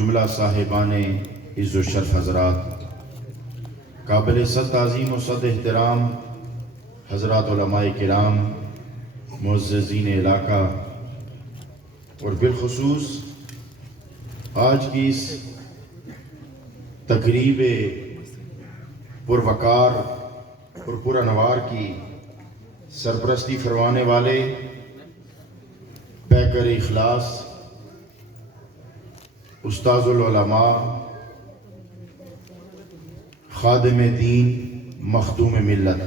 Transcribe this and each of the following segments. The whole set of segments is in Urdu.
جملہ صاحبان عز و شرف حضرات، قابل صد تعظیم و صد احترام حضرات علماء کرام، معززین علاقہ، اور بالخصوص آج کی اس تقریب پروقار اور پرانوار کی سرپرستی فرمانے والے پیکر اخلاص استاذ العلماء، خادم دین، مخدوم ملت،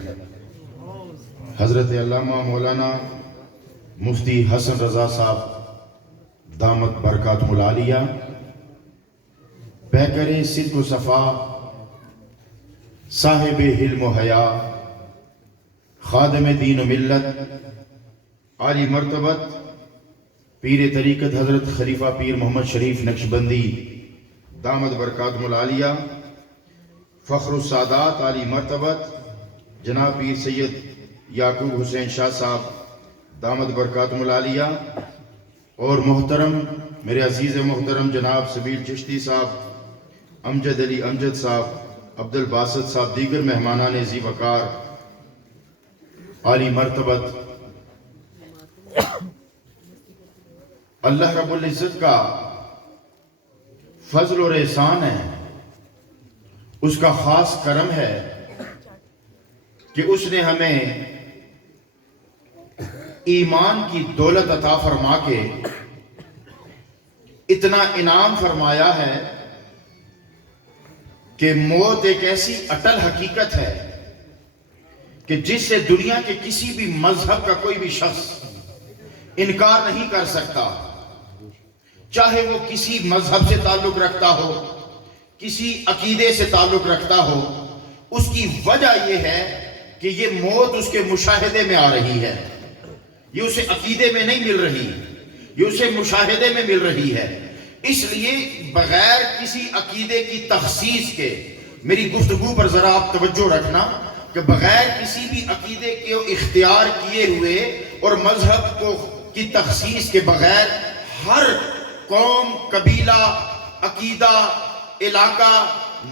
حضرت علامہ مولانا مفتی حسن رضا صاحب دامت برکاتہم العالیہ، پیکر صدق و صفا، صاحب حلم و حیا، خادم دین و ملت، عالی مرتبت پیر طریقت حضرت خلیفہ پیر محمد شریف نقشبندی دامت برکاتہم العالیہ، فخر السادات عالی مرتبت جناب پیر سید یعقوب حسین شاہ صاحب دامت برکاتہم العالیہ، اور محترم میرے عزیز محترم جناب سبیل چشتی صاحب، امجد علی امجد صاحب، عبد الباسط صاحب، دیگر مہمانان ذی وقار عالی مرتبت، اللہ رب العزت کا فضل اور احسان ہے، اس کا خاص کرم ہے کہ اس نے ہمیں ایمان کی دولت عطا فرما کے اتنا انعام فرمایا ہے کہ موت ایک ایسی اٹل حقیقت ہے کہ جس سے دنیا کے کسی بھی مذہب کا کوئی بھی شخص انکار نہیں کر سکتا، چاہے وہ کسی مذہب سے تعلق رکھتا ہو، کسی عقیدے سے تعلق رکھتا ہو۔ اس کی وجہ یہ ہے کہ یہ موت اس کے مشاہدے میں آ رہی ہے، یہ اسے عقیدے میں نہیں مل رہی، یہ اسے مشاہدے میں مل رہی ہے۔ اس لیے بغیر کسی عقیدے کی تخصیص کے، میری گفتگو پر ذرا آپ توجہ رکھنا، کہ بغیر کسی بھی عقیدے کے اختیار کیے ہوئے اور مذہب کی تخصیص کے بغیر ہر قوم، قبیلہ، عقیدہ، علاقہ،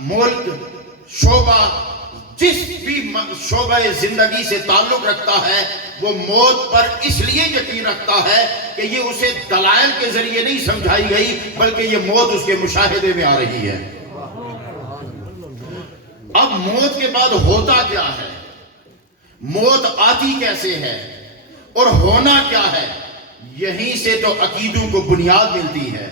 ملک، شعبہ، جس بھی شعبہ زندگی سے تعلق رکھتا ہے وہ موت پر اس لیے یقین رکھتا ہے کہ یہ اسے دلائل کے ذریعے نہیں سمجھائی گئی، بلکہ یہ موت اس کے مشاہدے میں آ رہی ہے۔ اب موت کے بعد ہوتا کیا ہے، موت آتی کیسے ہے اور ہونا کیا ہے، یہیں سے تو عقیدوں کو بنیاد ملتی ہے،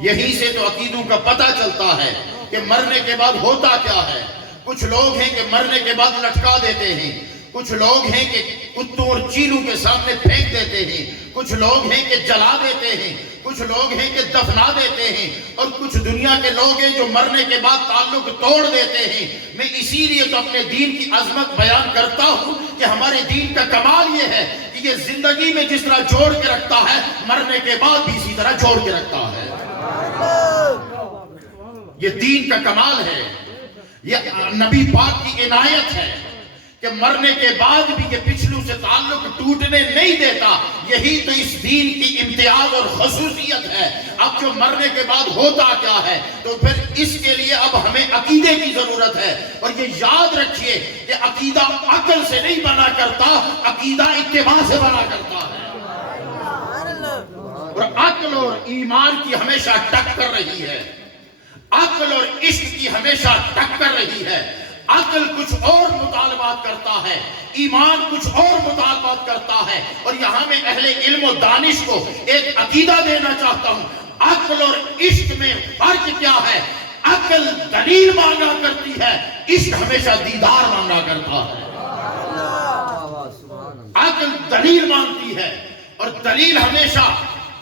یہیں سے تو عقیدوں کا پتہ چلتا ہے کہ مرنے کے بعد ہوتا کیا ہے۔ کچھ لوگ ہیں کہ مرنے کے بعد لٹکا دیتے ہیں، کچھ لوگ ہیں کہ کتوں اور چیلوں کے سامنے پھینک دیتے ہیں، کچھ لوگ ہیں کہ جلا دیتے ہیں، کچھ لوگ ہیں کہ دفنا دیتے ہیں، اور کچھ دنیا کے لوگ ہیں جو مرنے کے بعد تعلق توڑ دیتے ہیں۔ میں اسی لیے تو اپنے دین کی عظمت بیان کرتا ہوں کہ ہمارے دین کا کمال یہ ہے کہ یہ زندگی میں جس طرح جوڑ کے رکھتا ہے، مرنے کے بعد بھی اسی طرح جوڑ کے رکھتا ہے۔ یہ دین کا کمال ہے، یہ نبی پاک کی عنایت ہے کہ مرنے کے بعد بھی یہ پچھلوں سے تعلق ٹوٹنے نہیں دیتا۔ یہی تو اس دین کی امتیاز اور خصوصیت ہے۔ اب جو مرنے کے بعد ہوتا کیا ہے، تو پھر اس کے لیے اب ہمیں عقیدے کی ضرورت ہے۔ اور یہ یاد رکھیے کہ عقیدہ عقل سے نہیں بنا کرتا، عقیدہ اتباع سے بنا کرتا ہے۔ اور عقل اور ایمان کی ہمیشہ ٹکر رہی ہے، عقل اور عشق کی ہمیشہ ٹکر رہی ہے۔ عقل کچھ اور مطالبات کرتا ہے، ایمان کچھ اور مطالبات کرتا ہے۔ اور یہاں میں اہل علم و دانش کو ایک عقیدہ دینا چاہتا ہوں، عقل اور عشق میں فرق کیا ہے۔ عقل دلیل مانگا کرتی ہے، عشق ہمیشہ دیدار مانگا کرتا ہے۔ عقل دلیل مانگتی ہے اور دلیل ہمیشہ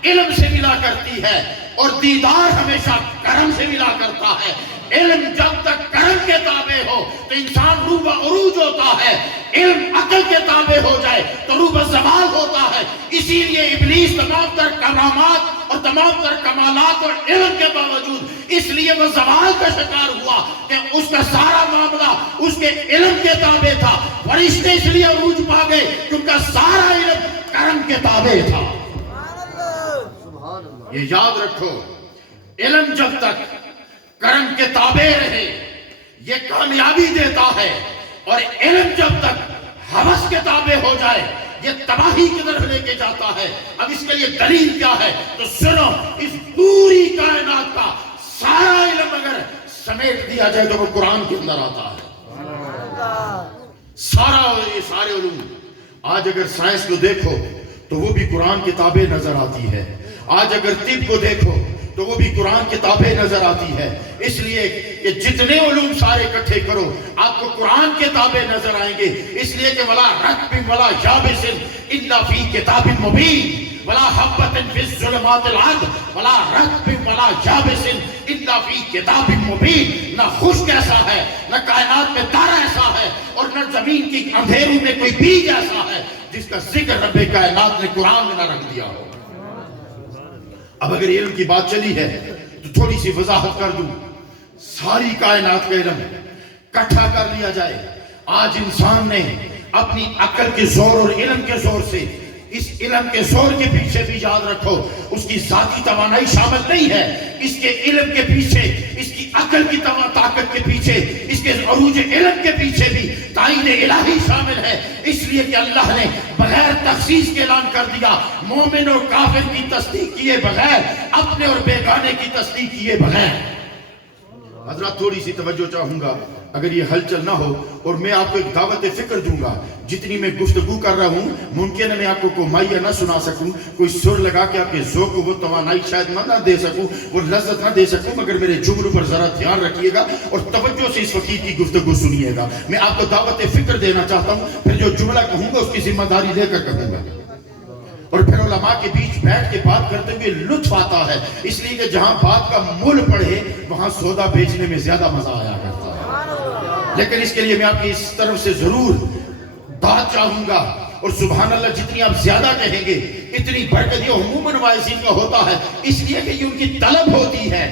علم سے ملا کرتی ہے، اور دیدار ہمیشہ کرم سے ملا کرتا ہے۔ علم جب تک کرم کے تابع ہو تو انسان روح عروج ہوتا ہے، علم عقل کے تابع ہو جائے تو روح زوال ہوتا ہے۔ اسی لیے ابلیس تمام تر کرامات اور تمام تر کمالات اور علم کے باوجود اس لیے وہ زوال کا شکار ہوا کہ اس کا سارا معاملہ اس کے علم کے تابع تھا۔ فرشتے اس لیے عروج پا گئے کیونکہ سارا علم کرم کے تابع تھا۔ یہ یاد رکھو، علم جب تک کرم کے تابع رہے یہ کامیابی دیتا ہے، اور علم جب تک ہوس کے تابع ہو جائے یہ تباہی کی طرف لے کے جاتا ہے۔ اب اس کے لیے دلیل کیا ہے؟ تو سنو، اس پوری کائنات کا سارا علم اگر سمیٹ دیا جائے تو وہ قرآن کے اندر آتا ہے۔ سارے علوم آج اگر سائنس کو دیکھو تو وہ بھی قرآن کے تابع نظر آتی ہے، آج اگر طب کو دیکھو تو وہ بھی قرآن کے تابع نظر آتی ہے۔ اس لیے کہ جتنے علوم سارے اکٹھے کرو آپ کو قرآن کے تابع نظر آئیں گے، اس لیے کہ ولا رطب ولا یابس الا فی کتاب مبین ولا حبۃ فی الظلمات الارض ولا رطب ولا یابس الا فی کتاب مبین۔ نہ خشک ایسا ہے، نہ کائنات میں تارا ایسا ہے، اور نہ زمین کی اندھیروں میں کوئی بیج ایسا ہے جس کا ذکر رب کائنات نے قرآن میں نہ رکھ دیا ہو۔ اب اگر علم کی بات چلی ہے تو تھوڑی سی وضاحت کر دوں۔ ساری کائنات کا علم اکٹھا کر لیا جائے، آج انسان نے اپنی عقل کے زور اور علم کے زور سے، اس علم کے زور کے پیچھے بھی یاد رکھو اس کی ذاتی توانائی شامل نہیں ہے، اس کے علم کے پیچھے، اس کی عقل کی طاقت کے پیچھے، اس کے عروج علم کے پیچھے بھی تائید الہی شامل ہے۔ اس لیے کہ اللہ نے بغیر تخصیص کے اعلان کر دیا، مومن اور کافر کی تصدیق کیے بغیر، اپنے اور بیگانے کی تصدیق کیے بغیر۔ حضرات تھوڑی سی توجہ چاہوں گا، اگر یہ ہلچل نہ ہو اور میں آپ کو ایک دعوت فکر دوں گا، جتنی میں گفتگو کر رہا ہوں ممکن ہے میں آپ کو کوئی مائیہ نہ سنا سکوں، کوئی سر لگا کے آپ کے ذوق کو وہ توانائی شاید نہ دے سکوں، وہ لذت نہ دے سکوں، مگر میرے جملوں پر ذرا دھیان رکھیے گا اور توجہ سے اس فقیر کی گفتگو سنیے گا۔ میں آپ کو دعوت فکر دینا چاہتا ہوں، پھر جو جملہ کہوں گا اس کی ذمہ داری لے کر کہوں گا، اور پھر علماء کے بیچ بیٹھ کے بات کرتے ہوئے لطف آتا ہے، اس لیے کہ جہاں بات کا مول پڑھے وہاں سودا بیچنے میں زیادہ مزہ آیا کرتا ہے۔ لیکن اس کے لیے میں آپ کی اس طرف سے ضرور بات چاہوں گا، اور سبحان اللہ جتنی آپ زیادہ کہیں گے اتنی برکت یہ عموماً واعظین کا ہوتا ہے، اس لیے کہ یہ ان کی طلب ہوتی ہے۔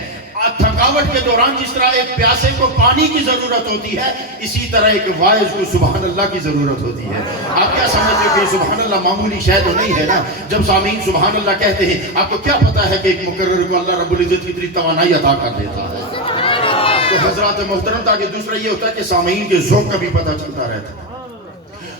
تھکاوٹ کے دوران جس طرح ایک پیاسے کو پانی کی ضرورت ہوتی ہے، اسی طرح ایک واعظ کو سبحان اللہ کی ضرورت ہوتی ہے۔ آپ کیا سمجھتے ہو کہ سبحان اللہ معمولی شے تو نہیں ہے نا؟ جب سامعین سبحان اللہ کہتے ہیں، آپ کو کیا پتا ہے کہ ایک مقرر کو اللہ رب العزت کتنی توانائی عطا کر دیتا ہے؟ تو حضرات محترم، تاکہ دوسرا یہ ہوتا ہے کہ سامعین کے ذوق کا بھی پتہ چلتا رہتا ہے۔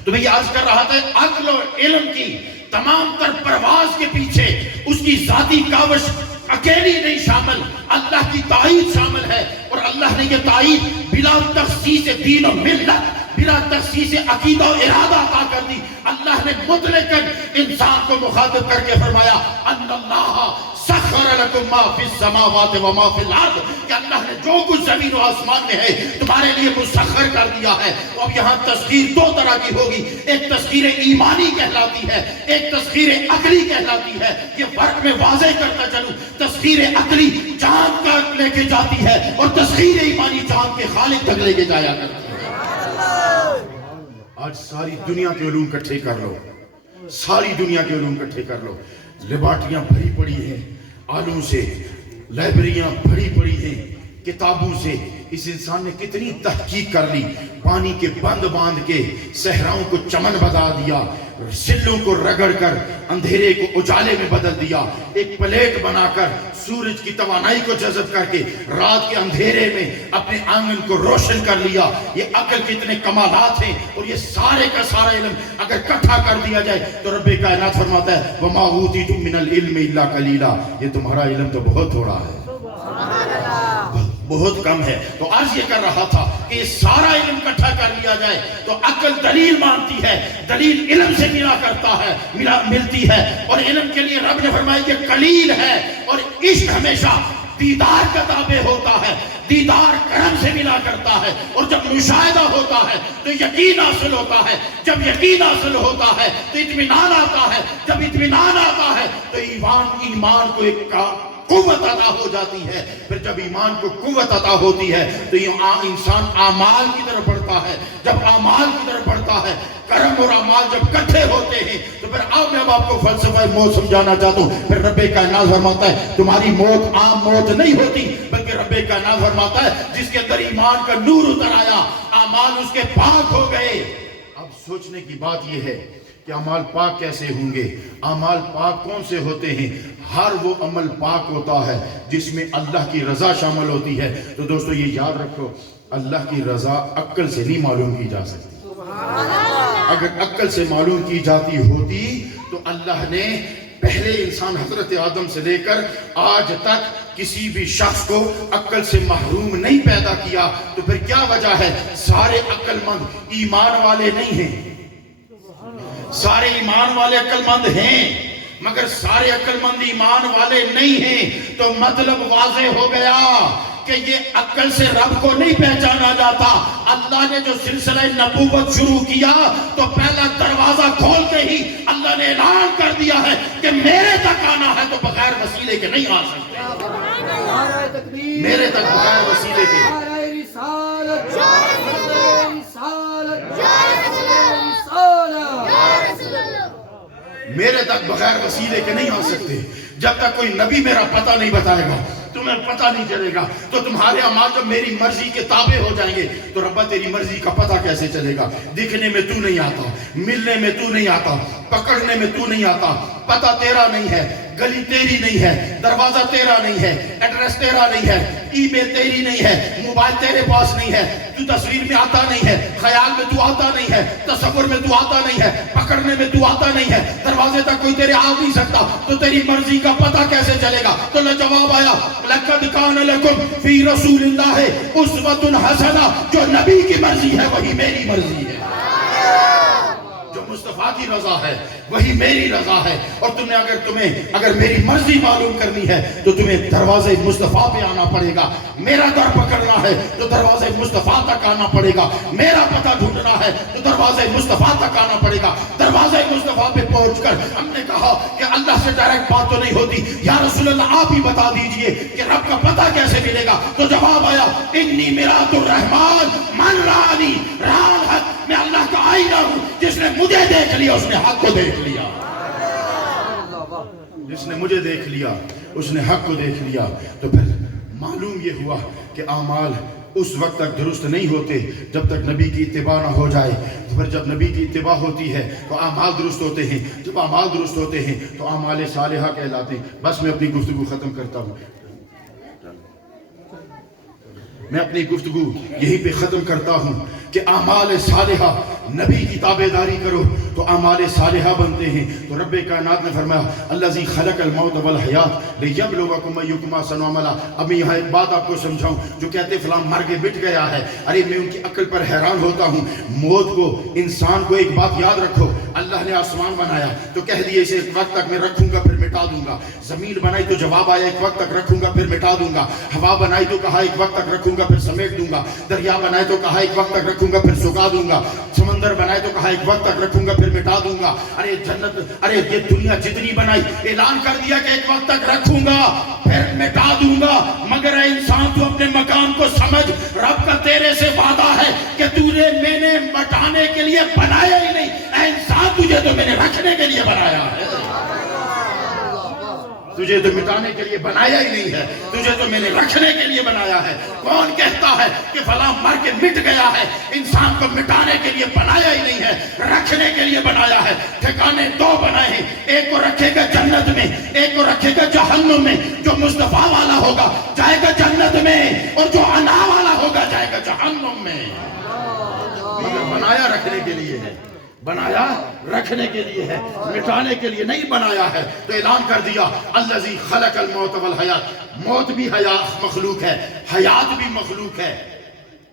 تو میں یہ عرض کر رہا تھا، عقل اور علم کی تمام تر پرواز کے پیچھے اس کی ذاتی کاوش اکیلی نہیں شامل، اللہ کی تائید شامل ہے، اور اللہ نے یہ تائید بلا تخصیص دین و ملت، بلا تخصیص عقیدہ و ارادہ عطا کر دی۔ اللہ نے مطلقاً انسان کو مخاطب کر کے فرمایا، ان اللہ سخر لکم ما فی السماوات و ما فی الارض، کہ اللہ نے جو کچھ زمین و آسمان میں ہے تمہارے لیے مسخر کر دیا ہے۔ اب یہاں تسخیر دو طرح کی ہوگی، ایک تسخیر ایمانی کہلاتی ہے، ایک تسخیر عقلی کہلاتی ہے۔ یہ فرق میں واضح کرتا چلوں، تسخیر عقلی چاند کا لے کے جاتی ہے، اور تسخیر ایمانی چاند کے خالق تک لے کے جایا کرتی ہے۔ آج ساری دنیا کے علوم اکٹھے کر لو، ساری دنیا کے علوم اکٹھے کر لو، لیبارٹریاں بھری پڑی ہیں آلوں سے، لائبریریاں بھری پڑی ہیں کتابوں سے۔ اس انسان نے کتنی تحقیق کر لی، پانی کے بند باندھ کے صحراؤں کو چمن بنا دیا، سلوں کو رگڑ کر اندھیرے کو اجالے میں بدل دیا، ایک پلیٹ بنا کر سورج کی توانائی کو جذب کر کے رات کے اندھیرے میں اپنے آنگن کو روشن کر لیا۔ یہ عقل کے اتنے کمالات ہیں، اور یہ سارے کا سارا علم اگر اکٹھا کر دیا جائے تو رب کائنات فرماتا ہے، وَمَا أُوتِيتُم مِّنَ الْعِلْمِ إِلَّا قَلِيلًا، یہ تمہارا علم تو بہت تھوڑا ہے، بہت کم ہے۔ تو عرض یہ کر رہا تھا کہ یہ سارا علم اکٹھا کر لیا جائے تو عقل دلیل مانتی ہے، دلیل علم سے ملا کرتا ہے، ملتی ہے، اور علم کے لیے رب نے فرمایا یہ قلیل ہے، اور عشق ہمیشہ دیدار کا تابع ہوتا ہے، دیدار کرم سے ملا کرتا ہے، اور جب مشاہدہ ہوتا ہے تو یقین حاصل ہوتا ہے، جب یقین حاصل ہوتا ہے تو اطمینان آتا ہے، جب اطمینان آتا ہے تو ایمان کو ایک قوت عطا ہو جاتی ہے، پھر جب ایمان کو قوت عطا ہوتی ہے تو یہ انسان اعمال کی طرف بڑھتا ہے، جب اعمال کی طرف بڑھتا ہے، کرم اور اعمال جب اکٹھے ہوتے ہیں تو پھر میں اب آپ کو فلسفہ موت سمجھانا چاہتا ہوں۔ پھر رب کائنات فرماتا ہے تمہاری موت عام موت نہیں ہوتی، بلکہ رب کائنات فرماتا ہے جس کے اندر ایمان کا نور اتر آیا، اعمال اس کے پاک ہو گئے۔ اب سوچنے کی بات یہ ہے کہ کہ اعمال پاک کیسے ہوں گے. اعمال پاک کون سے ہوتے ہیں؟ ہر وہ عمل پاک ہوتا ہے جس میں اللہ کی رضا شامل ہوتی ہے. تو دوستو یہ یاد رکھو، اللہ کی رضا عقل سے نہیں معلوم کی جا سکتی. اگر عقل سے معلوم کی جاتی ہوتی تو اللہ نے پہلے انسان حضرت آدم سے لے کر آج تک کسی بھی شخص کو عقل سے محروم نہیں پیدا کیا. تو پھر کیا وجہ ہے؟ سارے عقل مند ایمان والے نہیں ہیں. سارے ایمان والے عقل مند ہیں مگر سارے عقل مند ایمان والے نہیں ہیں. تو مطلب واضح ہو گیا کہ یہ عقل سے رب کو نہیں پہچانا جاتا. اللہ نے جو سلسلہ نبوت شروع کیا تو پہلا دروازہ کھول کے ہی اللہ نے اعلان کر دیا ہے کہ میرے تک آنا ہے تو بغیر وسیلے کے نہیں آ سکتے. میرے تک بغیر وسیلے کے. میرے تک بغیر وسیلے کے نہیں آ سکتے. جب تک کوئی نبی میرا پتہ نہیں بتائے گا تمہیں پتہ نہیں چلے گا. تو تمہارے اعمال جب میری مرضی کے تابع ہو جائیں گے تو ربا تیری مرضی کا پتہ کیسے چلے گا؟ دکھنے میں تو نہیں آتا، ملنے میں تو نہیں آتا، پکڑنے میں تو نہیں آتا، پتہ تیرا نہیں ہے، گلی تیری نہیں ہے، دروازہ تیرا نہیں ہے، ایڈریس تیرا نہیں ہے، ای میل تیری نہیں ہے، موبائل تیرے پاس نہیں ہے، تو تصویر میں آتا نہیں ہے، خیال میں تو آتا نہیں ہے، تصور میں تو آتا نہیں ہے، پکڑنے میں تو آتا نہیں ہے، دروازے تک کوئی تیرے آ نہیں سکتا. تو تیری مرضی کا پتہ کیسے چلے گا؟ تو جواب آیا لَقَدْ كَانَ لَكُمْ فِي رَسُولِ اللَّهِ أُسْوَةٌ حَسَنَةٌ. جو نبی کی مرضی ہے وہی میری مرضی ہے، جو مصطفیٰ کی رضا ہے وہی میری رضا ہے. اور تمہیں اگر میری مرضی معلوم کرنی ہے تو تمہیں دروازے مصطفیٰ پہ آنا پڑے گا. میرا در پکڑنا ہے تو دروازے مصطفیٰ تک آنا پڑے گا. میرا پتہ ڈھونڈنا ہے تو دروازے مصطفیٰ تک آنا پڑے گا. دروازے مصطفیٰ پہ پہنچ کر ہم نے کہا کہ اللہ سے ڈائریکٹ بات تو نہیں ہوتی. یا رسول اللہ آپ ہی بتا دیجئے کہ رب کا پتہ کیسے ملے گا؟ تو جواب آیا انی مرآت الرحمن من رانی ران حق. میں اللہ کا آئینہ ہوں، جس نے مجھے دیکھ لیا اس نے حق کو دیکھ لیا. جس نے مجھے دیکھ لیا اس نے حق کو دیکھ لیا. تو پھر معلوم یہ ہوا کہ اعمال اس وقت تک درست نہیں ہوتے جب تک نبی کی اتباع نہ ہو جائے. تو پھر جب نبی کی اتباع ہوتی ہے تو اعمال درست ہوتے ہیں. جب اعمال درست ہوتے ہیں تو اعمال صالحہ کہلاتے ہیں. بس میں اپنی گفتگو ختم کرتا ہوں. میں اپنی گفتگو یہیں پہ ختم کرتا ہوں کہ اعمال صالحہ نبی کی تابعداری کرو تو اعمال صالحہ بنتے ہیں. تو رب کائنات نے فرمایا الذی خلق الموت والحیات لیبلوکم ایکم احسن عملا. اب میں یہاں ایک بات آپ کو سمجھاؤں. جو کہتے فلاں مر کے مٹ گیا ہے، ارے میں ان کی عقل پر حیران ہوتا ہوں. موت کو، انسان کو ایک بات یاد رکھو، اللہ نے آسمان بنایا تو کہہ دیے اسے ایک وقت تک میں رکھوں گا پھر مٹا دوں گا. زمین بنائی تو جواب آیا ایک وقت تک رکھوں گا پھر مٹا دوں گا. ہوا بنائی تو کہا ایک وقت تک رکھوں گا پھر سمیٹ دوں گا. دریا بنائے تو کہا ایک وقت تک رکھوں گا پھر سکا دوں گا. سمندر بنائے تو کہا ایک وقت تک رکھوں گا پھر مٹا دوں گا. ارے جنت، ارے یہ دنیا جتنی بنائی اعلان کر دیا کہ ایک وقت تک رکھوں گا پھر مٹا دوں گا. مگر اے انسان تو اپنے مکان کو سمجھ، رب کا تیرے سے وعدہ ہے کہ میں نے مٹانے کے لیے بنایا ہی نہیں. اے انسان تجھے تو میں نے رکھنے کے لیے بنایا ہے، تجھے تو مٹانے کے لیے بنایا ہی نہیں ہے، تجھے تو میں نے رکھنے کے لیے بنایا ہے. کون کہتا ہے کہ فلاں مر کے مٹ گیا ہے؟ انسان کو مٹانے کے لیے بنایا ہی نہیں ہے، رکھنے کے لیے بنایا ہے. ٹھکانے دو بنائے ہیں، ایک کو رکھے گا جنت میں، ایک کو رکھے گا جہنم میں. جو مصطفیٰ والا ہوگا جائے گا جنت میں، اور جو انا والا ہوگا جائے گا جہنم میں. مگر بنایا رکھنے کے لیے ہے، بنایا رکھنے کے لیے ہے، مٹانے کے لیے نہیں بنایا ہے. تو اعلان کر دیا الذی خلق الموت والحیات. موت بھی حیات مخلوق ہے، حیات بھی مخلوق ہے.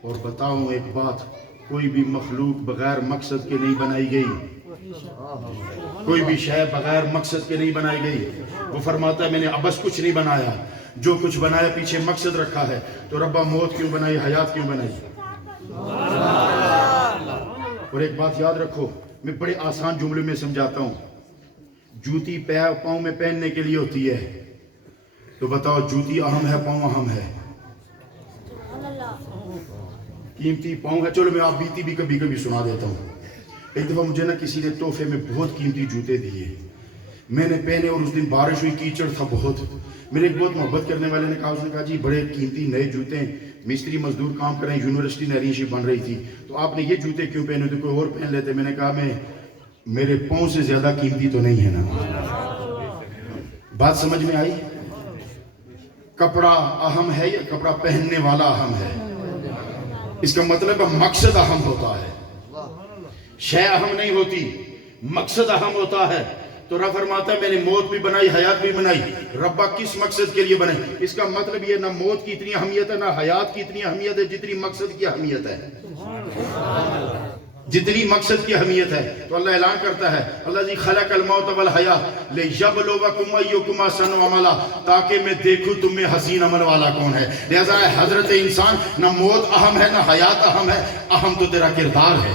اور بتاؤں ایک بات، کوئی بھی مخلوق بغیر مقصد کے نہیں بنائی گئی. کوئی بھی شے بغیر مقصد کے نہیں بنائی گئی. وہ فرماتا ہے میں نے ابس کچھ نہیں بنایا، جو کچھ بنایا پیچھے مقصد رکھا ہے. تو ربا موت کیوں بنائی، حیات کیوں بنائی؟ اور ایک بات یاد رکھو، میں بڑے آسان جملے میں سمجھاتا ہوں. جوتی پاؤں میں پہننے کے لیے ہوتی ہے، تو بتاؤ جوتی اہم ہے پاؤں اہم ہے؟ قیمتی پاؤں ہے. چلو میں آپ بیتی بھی کبھی کبھی سنا دیتا ہوں. ایک دفعہ مجھے نا کسی نے تحفے میں بہت قیمتی جوتے دیے، میں نے پہنے اور اس دن بارش ہوئی، کیچڑ تھا بہت. میرے ایک بہت محبت کرنے والے نے کہا، اس نے کہا جی بڑے قیمتی نئے جوتے ہیں، مستری مزدور کام کریں، یونیورسٹی نئی شپ بن رہی تھی، تو آپ نے یہ جوتے کیوں پہنے تھے، کوئی اور پہن لیتے. میں نے کہا میرے پاؤں سے زیادہ قیمتی تو نہیں ہے نا؟ بات سمجھ میں آئی؟ کپڑا اہم ہے یا کپڑا پہننے والا اہم ہے؟ اس کا مطلب مقصد اہم ہوتا ہے، شے اہم نہیں ہوتی، مقصد اہم ہوتا ہے۔ تو رب فرماتا ہے میں نے موت بھی بنائی، حیات بھی بنائی۔ ربا کس مقصد کے لیے بنائی؟ اس کا مطلب یہ نہ موت کی اتنی اہمیت ہے نہ حیات کی اتنی اہمیت ہے جتنی مقصد کی اہمیت ہے، جتنی مقصد کی اہمیت ہے۔ تو اللہ اعلان کرتا ہے الذی خلق الموت والحیاۃ لیبلوکم ایکم احسن عملا، تاکہ میں دیکھوں تم میں حسین عمل والا کون ہے۔ لہذا حضرت انسان نہ موت اہم ہے نہ حیات اہم ہے، اہم تو تیرا کردار ہے،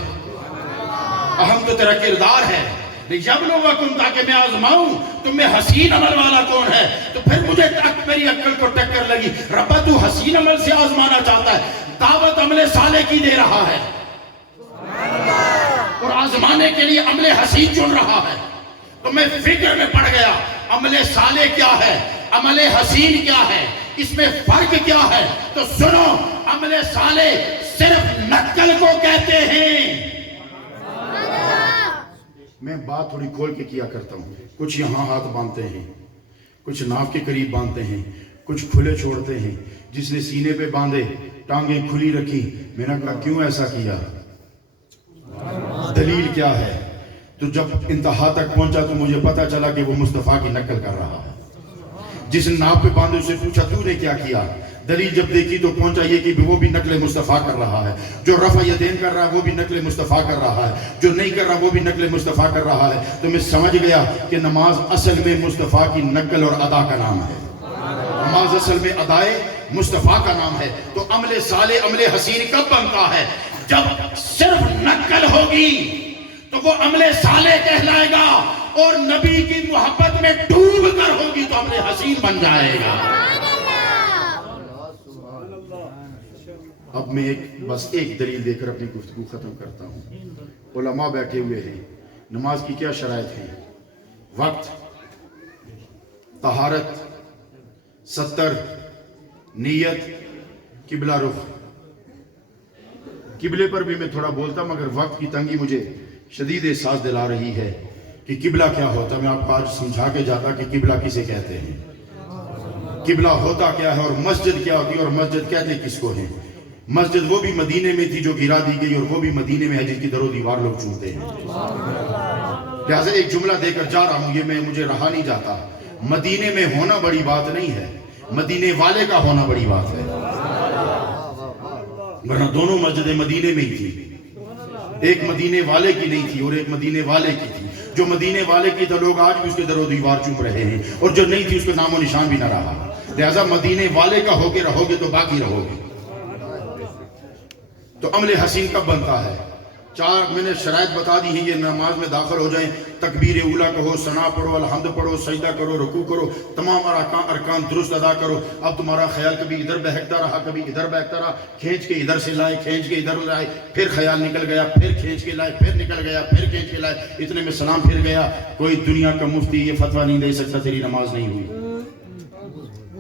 اہم تو تیرا کردار ہے۔ لیبلوکم، تاکہ میں آزماؤں تم میں حسین عمل والا کون ہے۔ تو پھر مجھے میری عقل کو ٹکر لگی، ربا تو حسین عمل سے آزمانا چاہتا ہے، دعوت عمل صالح کی دے رہا ہے اور آزمانے کے لیے عمل حسین چن رہا ہے۔ تو میں فکر میں پڑ گیا عمل صالح کیا ہے، عمل حسین کیا ہے، اس میں فرق کیا ہے؟ تو سنو، عمل صالح صرف نقل کو کہتے ہیں۔ میں بات تھوڑی کھول کے کیا کرتا ہوں، کچھ یہاں ہاتھ باندھتے ہیں، کچھ ناف کے قریب باندھتے ہیں، کچھ کھلے چھوڑتے ہیں۔ جس نے سینے پہ باندھے، ٹانگیں کھلی رکھی، میں نے کہا کیوں ایسا کیا، دلیل کیا ہے؟ تو جب انتہا تک پہنچا تو مجھے پتا چلا کہ وہ مصطفیٰ کی نقل کر رہا ہے۔ جس نے ناف پہ باندھے اسے پوچھا تو نے کیا کیا؟ دلیل جب دیکھی تو پہنچا یہ کہ وہ بھی نقل مصطفیٰ کر رہا ہے، جو رفع یدین کر رہا ہے وہ بھی نقل مصطفیٰ کر رہا ہے، جو نہیں کر رہا وہ بھی نقل مصطفیٰ کر رہا ہے۔ تو میں سمجھ گیا کہ نماز اصل میں مصطفیٰ کی نقل اور ادا کا نام ہے، نماز اصل میں ادائے مصطفیٰ کا نام ہے۔ تو عمل صالح، عمل حسین کب بنتا ہے؟ جب صرف نقل ہوگی تو وہ عمل صالح کہلائے گا، اور نبی کی محبت میں ڈوب کر ہوگی تو عمل حسین بن جائے گا۔ اب میں بس ایک دلیل دے کر اپنی گفتگو ختم کرتا ہوں۔ علماء بیٹھے ہوئے ہیں، نماز کی کیا شرائط ہیں؟ وقت، طہارت، ستر، نیت، قبلہ رخ۔ قبلے پر بھی میں تھوڑا بولتا مگر وقت کی تنگی مجھے شدید احساس دلا رہی ہے کہ قبلہ کیا ہوتا ہے۔ میں آپ کو آج سمجھا کے جاتا کہ قبلہ کسے کہتے ہیں، قبلہ ہوتا کیا ہے، اور مسجد کیا ہوتی ہے، اور مسجد کہتے کس کو ہیں۔ مسجد وہ بھی مدینے میں تھی جو گرا دی گئی، اور وہ بھی مدینے میں ہے جس کی در و دیوار لوگ چومتے ہیں۔ لہٰذا ایک جملہ دے کر جا رہا ہوں، یہ مجھے رہا نہیں جاتا۔ مدینے میں ہونا بڑی بات نہیں ہے، مدینے والے کا ہونا بڑی بات ہے، ورنہ دونوں مسجدیں مدینے میں ہی تھی، ایک مدینے والے کی نہیں تھی اور ایک مدینے والے کی تھی۔ جو مدینے والے کی تھا لوگ آج بھی اس کے در و دیوار چوم رہے ہیں، اور جو نہیں تھی اس کا نام و نشان بھی نہ رہا۔ لہٰذا مدینے والے کا ہو کے رہو گے تو باقی رہو گے۔ تو عمل حسین کب بنتا ہے؟ چار میں نے شرائط بتا دی ہیں، یہ نماز میں داخل ہو جائیں، تکبیر اولا کہو، ثنا پڑھو، الحمد پڑھو، سجدہ کرو، رکوع کرو، تمام ارکان درست ادا کرو۔ اب تمہارا خیال کبھی ادھر بہکتا رہا، کبھی ادھر بہکتا رہا، کھینچ کے ادھر سے لائے، کھینچ کے ادھر لائے، پھر خیال نکل گیا، پھر کھینچ کے لائے، پھر نکل گیا، پھر کھینچ کے لائے، اتنے میں سلام پھر گیا۔ کوئی دنیا کا مفتی یہ فتویٰ نہیں دے سکتا تیری نماز نہیں ہوئی۔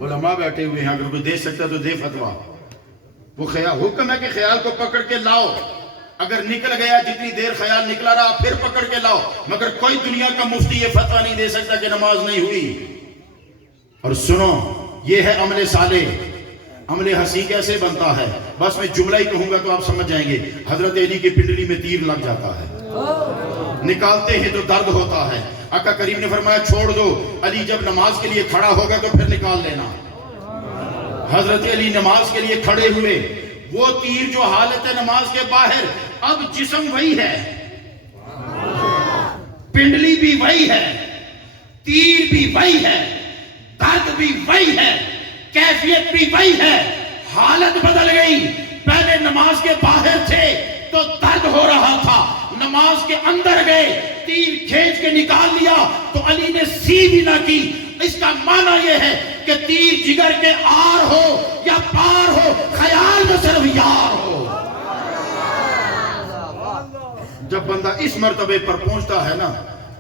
علماء بیٹھے ہوئے ہیں، اگر کوئی دے سکتا تو دے فتویٰ۔ وہ حکم ہے کہ خیال کو پکڑ کے لاؤ، اگر نکل گیا جتنی دیر خیال نکلا رہا پھر پکڑ کے لاؤ، مگر کوئی دنیا کا مفتی یہ فتویٰ نہیں دے سکتا کہ نماز نہیں ہوئی۔ اور سنو، یہ ہے عمل صالح۔ عمل حسین کیسے بنتا ہے؟ بس میں جملہ ہی کہوں گا تو آپ سمجھ جائیں گے۔ حضرت علی کی پنڈلی میں تیر لگ جاتا ہے، نکالتے ہیں تو درد ہوتا ہے۔ آقا کریم نے فرمایا چھوڑ دو، علی جب نماز کے لیے کھڑا ہوگا تو پھر نکال لینا۔ حضرت علی نماز کے لیے کھڑے ہوئے، وہ تیر جو حالت نماز کے باہر، اب جسم وہی ہے، پنڈلی بھی وہی ہے، تیر بھی وہی ہے، درد بھی وہی ہے، کیفیت بھی وہی ہے، حالت بدل گئی۔ پہلے نماز کے باہر تھے تو درد ہو رہا تھا، نماز کے اندر گئے، تیر کھینچ کے نکال لیا تو علی نے سی بھی نہ کی۔ اس کا معنی یہ ہے کہ تیر جگر کے آر ہو یا پار ہو، خیال میں صرف یار ہو۔ جب بندہ اس مرتبے پر پہنچتا ہے نا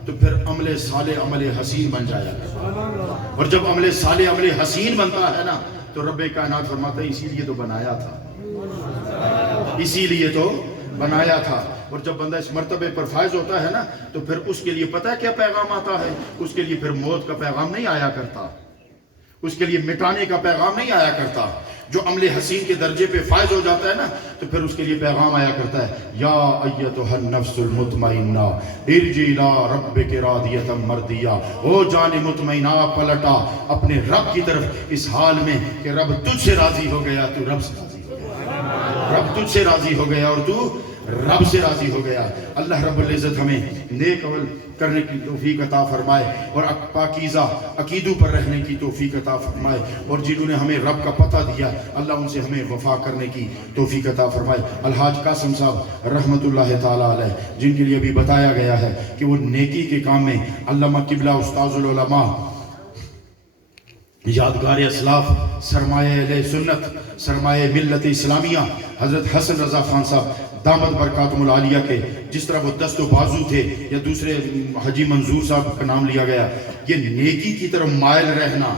تو پھر عمل صالح عمل حسین بن جائے گا، اور جب عمل صالح عمل حسین بنتا ہے نا تو رب کائنات فرماتا ہے اسی لیے تو بنایا تھا، اسی لیے تو بنایا تھا۔ اور جب بندہ اس مرتبے پر فائز ہوتا ہے نا تو پھر اس کے لیے پتہ ہے کیا پیغام آتا ہے؟ اس کے لیے پھر موت کا پیغام نہیں آیا کرتا، اس کے لیے مٹانے کا پیغام نہیں آیا کرتا۔ جو عمل حسین کے درجے پہ فائز ہو جاتا ہے نا تو پھر اس کے لیے پیغام آیا کرتا ہے، یا ایتھا النفس المطمئنہ ارجعی الی ربک راضیۃ مرضیہ، او جان مطمئنہ پلٹا اپنے رب کی طرف اس حال میں کہ رب تجھ سے راضی ہو گیا، تو رب سے راضی ہو گیا، رب تجھ سے راضی ہو گیا اور تو رب سے راضی ہو گیا۔ اللہ رب العزت ہمیں نیک عمل کرنے کی توفیق عطا فرمائے اور پاکیزہ عقیدوں پر رہنے کی توفیق عطا فرمائے، اور جنہوں نے ہمیں رب کا پتہ دیا اللہ ان سے ہمیں وفا کرنے کی توفیق عطا فرمائے۔ الحاج قاسم صاحب رحمت اللہ تعالیٰ علیہ، جن کے لیے ابھی بتایا گیا ہے کہ وہ نیکی کے کام میں علامہ قبلہ استاذ العلماء، یادگار اسلاف، سرمایہ اہل سنت، سرمایہ ملت اسلامیہ حضرت حسن رضا خان صاحب دامت برکاتہم العالیہ کے جس طرح وہ دست و بازو تھے، یا دوسرے حجی منظور صاحب کا نام لیا گیا، یہ نیکی کی طرف مائل رہنا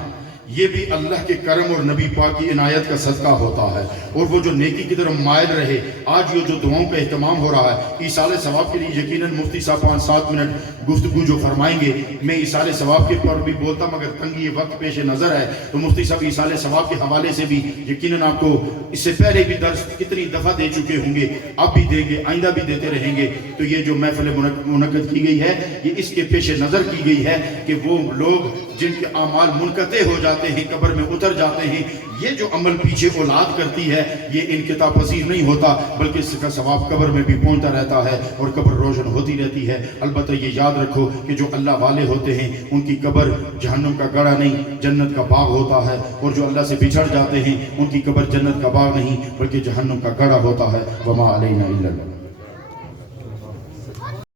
یہ بھی اللہ کے کرم اور نبی پاک کی عنایت کا صدقہ ہوتا ہے۔ اور وہ جو نیکی کی طرف مائل رہے، آج یہ جو دعاؤں کا اہتمام ہو رہا ہے ایصال ثواب کے لیے یقیناً مفتی صاحب 5-7 منٹ گفتگو جو فرمائیں گے، میں ایصال ثواب کے پر بھی بولتا مگر تنگی وقت پیش نظر ہے تو مفتی صاحب ایصال ثواب کے حوالے سے بھی یقیناً آپ کو اس سے پہلے بھی درس کتنی دفعہ دے چکے ہوں گے، اب بھی دیں گے، آئندہ بھی دیتے رہیں گے۔ تو یہ جو محفل منعقد کی گئی ہے یہ اس کے پیش نظر کی گئی ہے کہ وہ لوگ جن کے اعمال منقطع ہو جاتے ہیں، قبر میں اتر جاتے ہیں، یہ جو عمل پیچھے اولاد کرتی ہے یہ انقطاع پذیر نہیں ہوتا بلکہ اس کا ثواب قبر میں بھی پہنچتا رہتا ہے اور قبر روشن ہوتی رہتی ہے۔ البتہ یہ یاد رکھو کہ جو اللہ والے ہوتے ہیں ان کی قبر جہنم کا گڑھا نہیں جنت کا باغ ہوتا ہے، اور جو اللہ سے بچھڑ جاتے ہیں ان کی قبر جنت کا باغ نہیں بلکہ جہنم کا گڑھا ہوتا ہے۔ وما علینا الا اللہ۔